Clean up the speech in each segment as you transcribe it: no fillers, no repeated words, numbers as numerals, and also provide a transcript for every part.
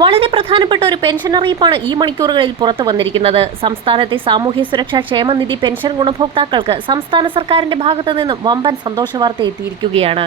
വളരെ പ്രധാനപ്പെട്ട ഒരു പെൻഷൻ അറിയിപ്പാണ് ഈ മണിക്കൂറുകളിൽ പുറത്തു വന്നിരിക്കുന്നത്. സംസ്ഥാനത്തെ സാമൂഹ്യ സുരക്ഷാ ക്ഷേമനിധി പെൻഷൻ ഗുണഭോക്താക്കൾക്ക് സംസ്ഥാന സർക്കാരിന്റെ ഭാഗത്തു നിന്നും വമ്പൻ സന്തോഷവാർത്ത എത്തിയിരിക്കുകയാണ്.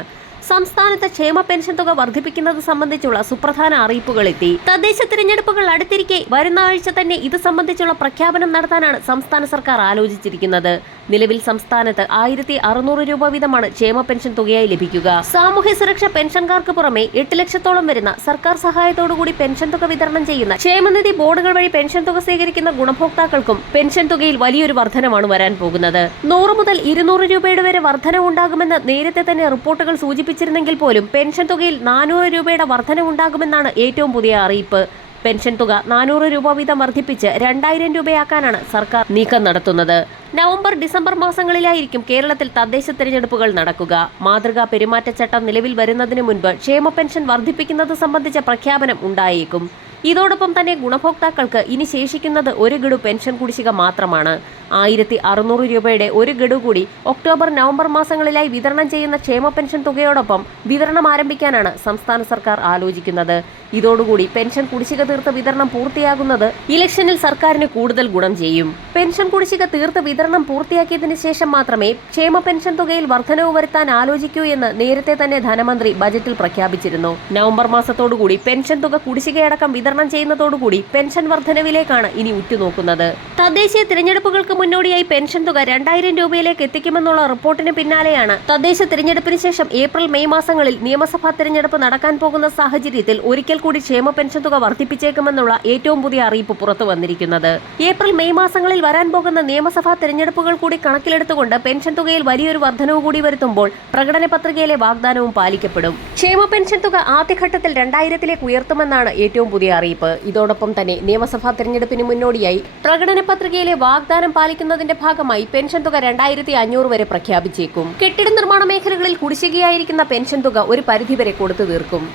സംസ്ഥാനത്ത് ക്ഷേമ പെൻഷൻ തുക വർദ്ധിപ്പിക്കുന്നത് സംബന്ധിച്ചുള്ള സുപ്രധാന അറിയിപ്പുകൾ എത്തി. തദ്ദേശ തിരഞ്ഞെടുപ്പുകൾ അടുത്തിരിക്കെ വരുന്ന ആഴ്ച തന്നെ ഇത് സംബന്ധിച്ചുള്ള പ്രഖ്യാപനം നടത്താനാണ് സംസ്ഥാന സർക്കാർ ആലോചിച്ചിരിക്കുന്നത്. നിലവിൽ സംസ്ഥാനത്ത് 1600 രൂപ വീതമാണ് ക്ഷേമ പെൻഷൻ തുകയായി ലഭിക്കുക. സാമൂഹ്യ സുരക്ഷാ പെൻഷൻകാർക്ക് പുറമെ 8 ലക്ഷത്തോളം വരുന്ന സർക്കാർ സഹായത്തോടുകൂടി പെൻഷൻ തുക വിതരണം ചെയ്യുന്ന ക്ഷേമനിധി ബോർഡുകൾ വഴി പെൻഷൻ തുക സ്വീകരിക്കുന്ന ഗുണഭോക്താക്കൾക്കും പെൻഷൻ തുകയിൽ വലിയൊരു വർധനമാണ് വരാൻ പോകുന്നത്. 100 മുതൽ 200 രൂപയുടെ വരെ വർധനവുണ്ടാകുമെന്ന് നേരത്തെ തന്നെ റിപ്പോർട്ടുകൾ സൂചിപ്പിച്ചിരുന്നെങ്കിൽ പോലും പെൻഷൻ തുകയിൽ 400 രൂപയുടെ വർധനവുണ്ടാകുമെന്നാണ് ഏറ്റവും പുതിയ അറിയിപ്പ്. പെൻഷൻ തുക 400 രൂപ വീതം വർദ്ധിപ്പിച്ച് 2000 രൂപയാക്കാനാണ് സർക്കാർ നീക്കം നടത്തുന്നത്. നവംബർ ഡിസംബർ മാസങ്ങളിലായിരിക്കും കേരളത്തിൽ തദ്ദേശ തിരഞ്ഞെടുപ്പുകൾ നടക്കുക. മാതൃകാ പെരുമാറ്റച്ചട്ടം നിലവിൽ വരുന്നതിന് മുൻപ് ക്ഷേമ പെൻഷൻ വർദ്ധിപ്പിക്കുന്നത് സംബന്ധിച്ച പ്രഖ്യാപനം ഉണ്ടായേക്കും. ഇതോടൊപ്പം തന്നെ ഗുണഭോക്താക്കൾക്ക് ഇനി ശേഷിക്കുന്നത് ഒരു ഗഡു പെൻഷൻ കുടിശ്ശിക മാത്രമാണ്. 1600 രൂപയുടെ ഒരു ഗഡു കൂടി ഒക്ടോബർ നവംബർ മാസങ്ങളിലായി വിതരണം ചെയ്യുന്ന ക്ഷേമ പെൻഷൻ തുകയോടൊപ്പം വിതരണം ആരംഭിക്കാനാണ് സംസ്ഥാന സർക്കാർ ആലോചിക്കുന്നത്. ഇതോടുകൂടി പെൻഷൻ കുടിശ്ശിക തീർത്ത് വിതരണം പൂർത്തിയാകുന്നത് ഇലക്ഷനിൽ സർക്കാരിന് കൂടുതൽ ഗുണം ചെയ്യും. പെൻഷൻ കുടിശ്ശിക തീർത്ത് വിതരണം പൂർത്തിയാക്കിയതിനു ശേഷം മാത്രമേ ക്ഷേമ പെൻഷൻ തുകയിൽ വർധനവ് വരുത്താൻ ആലോചിക്കൂ എന്ന് നേരത്തെ തന്നെ ധനമന്ത്രി ബജറ്റിൽ പ്രഖ്യാപിച്ചിരുന്നു. നവംബർ മാസത്തോടുകൂടി പെൻഷൻ തുക കുടിശ്ശികയടക്കം വിതരണം ചെയ്യുന്നതോടുകൂടി പെൻഷൻ വർധനവിലേക്കാണ് ഇനി ഉറ്റുനോക്കുന്നത്. തദ്ദേശീയ തിരഞ്ഞെടുപ്പുകൾക്ക് മുന്നോടിയായി പെൻഷൻ തുക 2000 രൂപയിലേക്ക് എത്തിക്കുമെന്നുള്ള റിപ്പോർട്ടിന് പിന്നാലെയാണ് തദ്ദേശ തിരഞ്ഞെടുപ്പിന് ശേഷം ഏപ്രിൽ മെയ് മാസങ്ങളിൽ നിയമസഭാ തിരഞ്ഞെടുപ്പ് നടക്കാൻ പോകുന്ന സാഹചര്യത്തിൽ ഒരിക്കൽ കൂടി ക്ഷേമ പെൻഷൻ തുക വർദ്ധിപ്പിച്ചേക്കുമെന്നുള്ള ഏറ്റവും പുതിയ അറിയിപ്പ് പുറത്തു വന്നിരിക്കുന്നത്. ഏപ്രിൽ മെയ് മാസങ്ങളിൽ വരാൻ പോകുന്ന നിയമസഭാ തിരഞ്ഞെടുപ്പുകൾ കൂടി കണക്കിലെടുത്തുകൊണ്ട് പെൻഷൻ തുകയിൽ വലിയൊരു വർധനവ് കൂടി വരുത്തുമ്പോൾ പ്രകടന പത്രികയിലെ വാഗ്ദാനവും പാലിക്കപ്പെടും. ക്ഷേമ പെൻഷൻ തുക ആദ്യഘട്ടത്തിൽ 2000-ലേക്ക് ഉയർത്തുമെന്നാണ് ഏറ്റവും പുതിയ അറിയിപ്പ്. ഇതോടൊപ്പം തന്നെ നിയമസഭാ തിരഞ്ഞെടുപ്പിന് മുന്നോടിയായി പ്രകടന പത്രികയിലെ വാഗ്ദാനം പാലിക്കുന്നതിന്റെ ഭാഗമായി പെൻഷൻ തുക 2500 വരെ പ്രഖ്യാപിച്ചേക്കും. കെട്ടിട നിർമ്മാണ മേഖലകളിൽ കുടിശ്ശികയായിരിക്കുന്ന പെൻഷൻ തുക ഒരു പരിധിവരെ കൊടുത്തു തീർക്കും.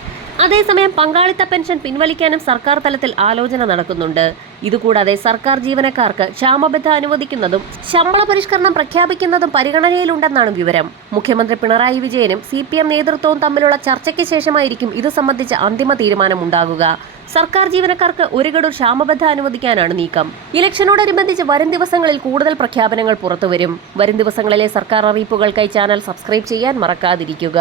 അതേസമയം പങ്കാളിത്ത പെൻഷൻ പിൻവലിക്കാനും സർക്കാർ തലത്തിൽ ആലോചന നടക്കുന്നുണ്ട്. ഇതുകൂടാതെ സർക്കാർ ജീവനക്കാർക്ക് ക്ഷാമബത്ത അനുവദിക്കുന്നതും ശമ്പള പരിഷ്കരണം പ്രഖ്യാപിക്കുന്നതും പരിഗണനയിലുണ്ടെന്നാണ് വിവരം. മുഖ്യമന്ത്രി പിണറായി വിജയനും CPM നേതൃത്വവും തമ്മിലുള്ള ചർച്ചയ്ക്ക് ശേഷമായിരിക്കും ഇത് സംബന്ധിച്ച അന്തിമ തീരുമാനമുണ്ടാകുക. സർക്കാർ ജീവനക്കാർക്ക് ഒരു ഗഡു ക്ഷാമബത്ത അനുവദിക്കാനാണ് നീക്കം. ഇലക്ഷനോടനുബന്ധിച്ച് വരും ദിവസങ്ങളിൽ കൂടുതൽ പ്രഖ്യാപനങ്ങൾ പുറത്തുവരും. വരും ദിവസങ്ങളിലെ സർക്കാർ അറിയിപ്പുകൾക്കായി ചാനൽ സബ്സ്ക്രൈബ് ചെയ്യാൻ മറക്കാതിരിക്കുക.